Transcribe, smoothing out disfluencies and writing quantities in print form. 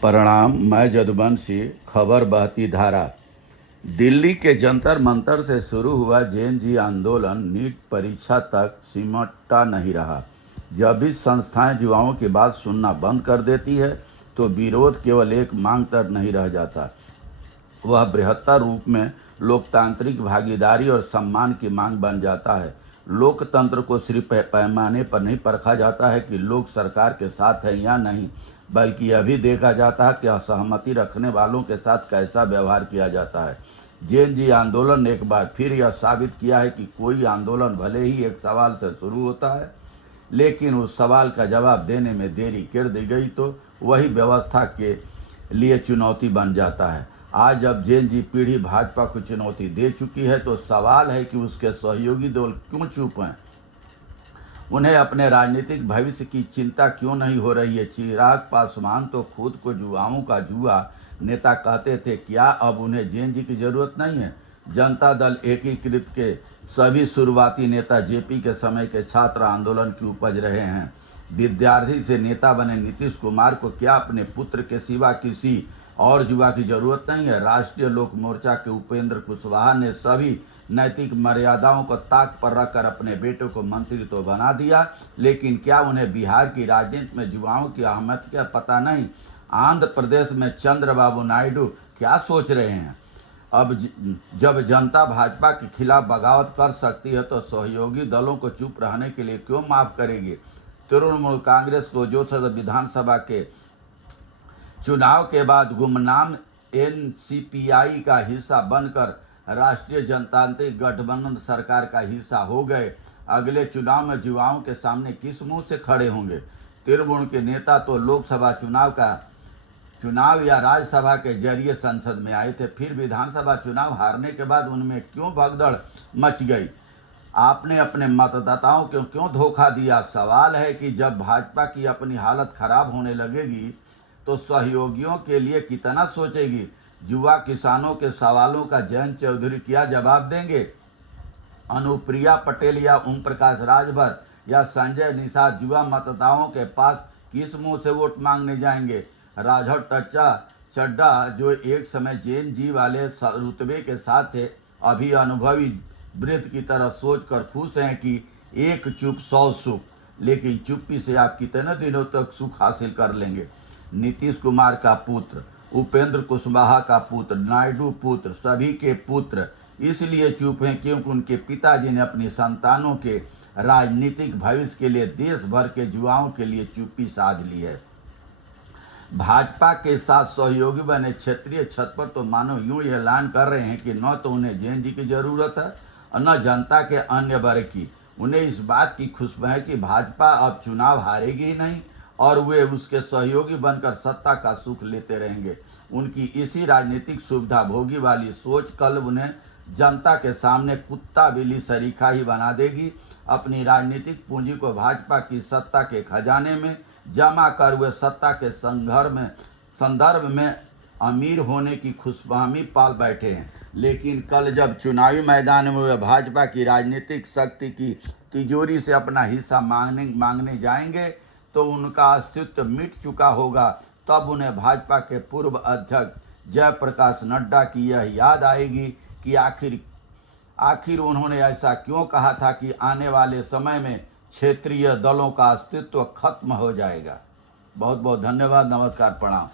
प्रणाम। मैं जदुवंशी। खबर बहती धारा। दिल्ली के जंतर मंतर से शुरू हुआ जेएनयू आंदोलन नीट परीक्षा तक सिमटा नहीं रहा। जब भी संस्थाएं युवाओं की बात सुनना बंद कर देती है तो विरोध केवल एक मांग तक नहीं रह जाता, वह बृहत्तर रूप में लोकतांत्रिक भागीदारी और सम्मान की मांग बन जाता है। लोकतंत्र को सिर्फ पैमाने पर नहीं परखा जाता है कि लोग सरकार के साथ हैं या नहीं, बल्कि यह भी देखा जाता है कि असहमति रखने वालों के साथ कैसा व्यवहार किया जाता है। जेएनयू आंदोलन ने एक बार फिर यह साबित किया है कि कोई आंदोलन भले ही एक सवाल से शुरू होता है, लेकिन उस सवाल का जवाब देने में देरी कर दी गई तो वही व्यवस्था के लिए चुनौती बन जाता है। आज जब जेएनयू पीढ़ी भाजपा को चुनौती दे चुकी है तो सवाल है कि उसके सहयोगी दल क्यों चुप हैं। उन्हें अपने राजनीतिक भविष्य की चिंता क्यों नहीं हो रही है। चिराग पासवान तो खुद को युवाओं का जुआ नेता कहते थे, क्या अब उन्हें जेएनयू की जरूरत नहीं है। जनता दल एकीकृत के सभी शुरुआती नेता जेपी के समय के छात्र आंदोलन की उपज रहे हैं। विद्यार्थी से नेता बने नीतीश कुमार को क्या अपने पुत्र के सिवा किसी और युवा की जरूरत नहीं है। राष्ट्रीय लोक मोर्चा के उपेंद्र कुशवाहा ने सभी नैतिक मर्यादाओं को ताक पर रखकर अपने बेटे को मंत्री तो बना दिया, लेकिन क्या उन्हें बिहार की राजनीति में युवाओं की अहमियत का पता नहीं। आंध्र प्रदेश में चंद्रबाबू नायडू क्या सोच रहे हैं। अब जब जनता भाजपा के खिलाफ बगावत कर सकती है तो सहयोगी दलों को चुप रहने के लिए क्यों माफ करेगी। तृणमूल कांग्रेस को जो विधानसभा के चुनाव के बाद गुमनाम एनसीपीआई का हिस्सा बनकर राष्ट्रीय जनतांत्रिक गठबंधन सरकार का हिस्सा हो गए, अगले चुनाव में युवाओं के सामने किस मुंह से खड़े होंगे। तृणमूल के नेता तो लोकसभा चुनाव या राज्यसभा के जरिए संसद में आए थे, फिर विधानसभा चुनाव हारने के बाद उनमें क्यों भगदड़ मच गई। आपने अपने मतदाताओं को क्यों धोखा दिया। सवाल है कि जब भाजपा की अपनी हालत खराब होने लगेगी तो सहयोगियों के लिए कितना सोचेगी। युवा किसानों के सवालों का जयंत चौधरी क्या जवाब देंगे। अनुप्रिया पटेल या ओम प्रकाश राजभर या संजय निषाद युवा मतदाताओं के पास किस मुंह से वोट मांगने जाएंगे। राघव चड्ढा जो एक समय जेएनयू वाले रुतबे के साथ थे, अभी अनुभवी वृद्ध की तरह सोचकर खुश हैं कि एक चुप 100 सुख, लेकिन चुप्पी से आप कितने दिनों तक सुख हासिल कर लेंगे। नीतीश कुमार का पुत्र, उपेंद्र कुशवाहा का पुत्र, नायडू पुत्र, सभी के पुत्र इसलिए चुप हैं क्योंकि उनके पिताजी ने अपनी संतानों के राजनीतिक भविष्य के लिए देश भर के युवाओं के लिए चुप्पी साध ली है। भाजपा के साथ सहयोगी बने क्षेत्रीय छत पर तो मानो यूं ऐलान कर रहे हैं कि न तो उन्हें जेएनयू की जरूरत है और न जनता के अन्य वर्ग की। उन्हें इस बात की खुशबू है कि भाजपा अब चुनाव हारेगी ही नहीं और वे उसके सहयोगी बनकर सत्ता का सुख लेते रहेंगे। उनकी इसी राजनीतिक सुविधा भोगी वाली सोच कल उन्हें जनता के सामने कुत्ता बिल्ली सरीखा ही बना देगी। अपनी राजनीतिक पूंजी को भाजपा की सत्ता के खजाने में जमा कर वे सत्ता के संदर्भ में अमीर होने की खुशफहमी पाल बैठे हैं, लेकिन कल जब चुनावी मैदान में वे भाजपा की राजनीतिक शक्ति की तिजोरी से अपना हिस्सा मांगने जाएंगे तो उनका अस्तित्व मिट चुका होगा। तब उन्हें भाजपा के पूर्व अध्यक्ष जयप्रकाश नड्डा की यह याद आएगी कि आखिर उन्होंने ऐसा क्यों कहा था कि आने वाले समय में क्षेत्रीय दलों का अस्तित्व खत्म हो जाएगा। बहुत बहुत धन्यवाद। नमस्कार, प्रणाम।